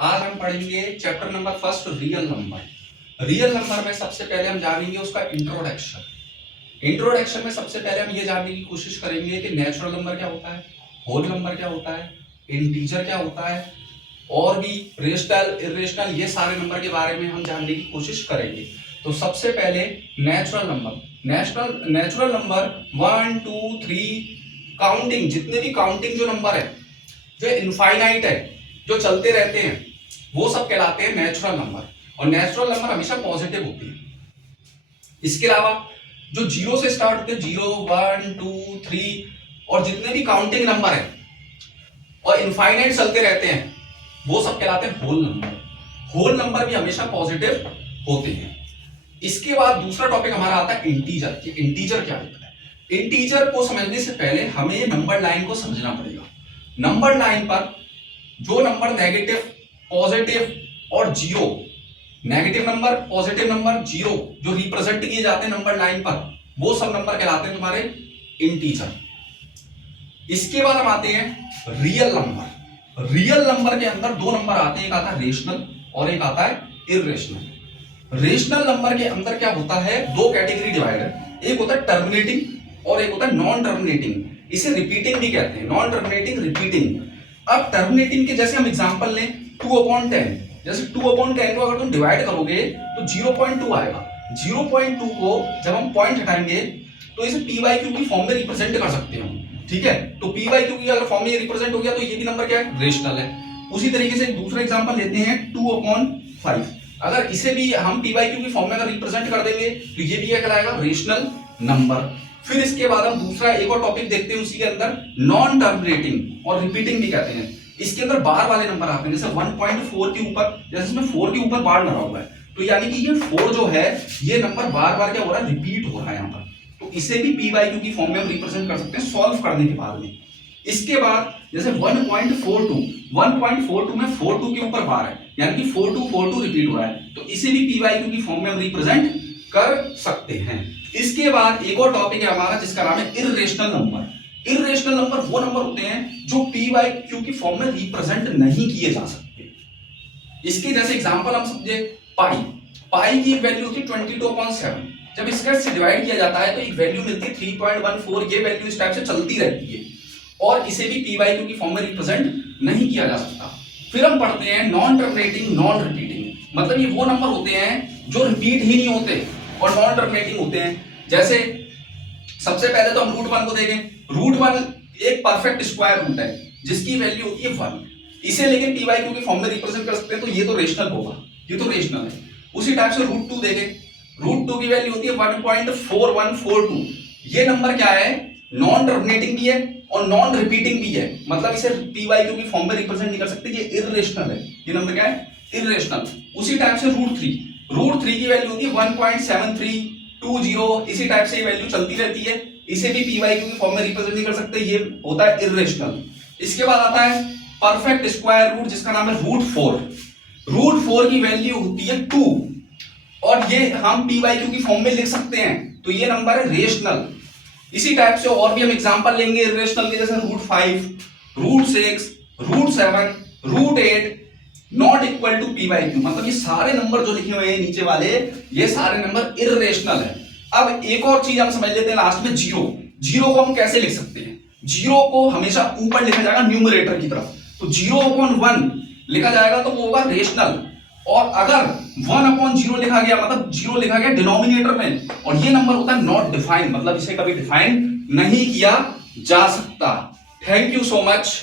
आज हम पढ़ेंगे chapter number first real number. Real number में सबसे पहले हम जानेंगे उसका इंट्रोडक्शन। इंट्रोडक्शन में सबसे पहले हम ये जानने की कोशिश करेंगे कि नेचुरल नंबर क्या होता है, होल नंबर क्या होता है, इंटीजर क्या होता है, और भी रेशनल इरेशनल ये सारे नंबर के बारे में हम जानने की कोशिश करेंगे। तो सबसे पहले natural number. Natural number 1 2 3 counting, जितने भी काउंटिंग जो नंबर है, जो इनफाइनाइट है, जो चलते रहते हैं, वो सब कहलाते हैं नेचुरल नंबर। और नेचुरल नंबर हमेशा पॉजिटिव होती है। इसके अलावा जो जीरो से स्टार्ट होते हैं, 0 1 2 3 और जितने भी काउंटिंग नंबर है और इनफाइनाइट चलते रहते हैं, वो सब कहलाते हैं होल नंबर। होल नंबर भी हमेशा पॉजिटिव होते हैं। इसके बाद दूसरा टॉपिक हमारा आता है इंटीजर कि इंटीजर क्या होता है। इंटीजर को समझने से पहले हमें नंबर लाइन को समझना पड़ेगा। नंबर लाइन पर जो नंबर नेगेटिव, पॉजिटिव और zero, negative number, positive number, zero जो रिप्रेजेंट किए जाते हैं नंबर लाइन पर, वो सब नंबर कहलाते हैं तुम्हारे इंटीजर। इसके बाद हम आते हैं रियल नंबर। रियल नंबर के अंदर दो नंबर आते हैं, एक आता है रेशनल और एक आता है इरेशनल। रेशनल नंबर के अंदर क्या होता है, दो कैटेगरी डिवाइड है, एक होता है टर्मिनेटिंग और एक होता है नॉन टर्मिनेटिंग। इसे रिपीटिंग भी कहते हैं, नॉन टर्मिनेटिंग, रिपीटिंग। अब टर्मिनेटिंग के जैसे हम एग्जांपल लें 2/10, जैसे 2/10 को अगर तुम डिवाइड करोगे तो 0.2 आएगा। 0.2 को जब हम पॉइंट हटाएंगे तो इसे p बाई क्यू की फॉर्म में रिप्रेजेंट कर सकते हैं हम, ठीक है। तो p बाई क्यू की अगर फॉर्म में रिप्रेजेंट हो गया तो ये भी नंबर क्या है, रेशनल है। उसी तरीके से दूसरा एग्जांपल लेते हैं 2/5, अगर इसे भी हम p बाई क्यू की फॉर्म में अगर रिप्रेजेंट कर देंगे तो ये भी क्या कहलाएगा, रेशनल नंबर। फिर इसके बाद हम दूसरा एक और टॉपिक देखते हैं उसी के अंदर, नॉन टर्मिनेटिंग और रिपीटिंग भी कहते हैं। इसके अंदर बार वाले नंबर आते हैं, जैसे 1.4 के ऊपर, जैसे इसमें 4 के ऊपर बार लगा हुआ है, तो यानी कि ये 4 जो है ये नंबर बार बार क्या हो रहा है, रिपीट हो रहा है यहाँ पर। तो इसे भी p बाई क्यू की फॉर्म में हम रिप्रेजेंट कर सकते हैं सॉल्व करने के बाद में। इसके बाद जैसे 1.42 में 42 के ऊपर बार है, यानी कि 42 रिपीट हो रहा है, तो इसे भी p बाई क्यू की फॉर्म में हम रिप्रेजेंट कर सकते हैं। इसके बाद एक और टॉपिक है हमारा जिसका नाम है इर्रेशनल नंबर। इर्रेशनल नंबर वो नंबर होते हैं जो p बाई क्यू की फॉर्म में रिप्रेजेंट नहीं किए जा सकते। इसके जैसे एग्जांपल हम समझे पाई की वैल्यू होती है 22/7, जब इसका से डिवाइड किया जाता है तो एक वैल्यू मिलती है 3.14, ये वैल्यू इस टाइप से चलती रहती है और इसे भी p बाई क्यू की फॉर्म में रिप्रेजेंट नहीं किया जा सकता। फिर हम पढ़ते हैं नॉन टर्मिनेटिंग, नॉन रिपीटिंग, मतलब ये वो नंबर होते हैं जो रिपीट ही नहीं होते और नॉन टर्मिनेटिंग होते हैं। जैसे सबसे पहले तो हम रूट 1 को देखें। रूट 1 एक परफेक्ट स्क्वायर रूट है जिसकी वैल्यू होती है 1, इसे लेकिन p बाई क्यू की फॉर्म में रिप्रेजेंट कर सकते हैं, तो ये तो रेशनल होगा, ये तो रेशनल है। उसी टाइप से रूट 2 देखें, रूट 2 की वैल्यू होती है 1.4142, ये नंबर क्या है, नॉन टर्मिनेटिंग भी है और नॉन रिपीटिंग भी है, मतलब इसे p बाई क्यू की फॉर्म में रिप्रेजेंट नहीं कर सकते, ये इर्रेशनल है, ये नंबर क्या है, इर्रेशनल। उसी टाइप से रूट 3 की वैल्यू होती है 1.7320, इसी टाइप से ये वैल्यू चलती रहती है, इसे भी p बाई क्यू की फॉर्म में रिप्रेजेंट नहीं कर सकते, ये होता है इर्रेशनल। इसके बाद आता है परफेक्ट स्क्वायर रूट जिसका नाम है रूट 4। रूट 4 की वैल्यू होती है 2 और ये हम p बाई क्यू की फॉर्म में लिख सकते हैं, तो ये नंबर है रेशनल। इसी टाइप से और भी हम एग्जांपल लेंगे इर्रेशनल के, जैसे root 5, root 6, root 7, root 8 not equal to p by q, मतलब ये सारे नंबर जो लिखे हुए हैं नीचे वाले, ये सारे नंबर इर्रेशनल है। अब एक और चीज हम समझ लेते हैं लास्ट में, जीरो को हम कैसे लिख सकते हैं। जीरो को हमेशा ऊपर लिखा जाएगा न्यूमरेटर की तरफ, तो 0/1 लिखा जाएगा तो वो होगा रेशनल, और अगर 1/0 लिखा गया मतलब 0 लिखा गया डिनोमिनेटर में, और ये नंबर होता है नॉट डिफाइंड, मतलब इसे कभी डिफाइन नहीं किया जा सकता। Thank you so much.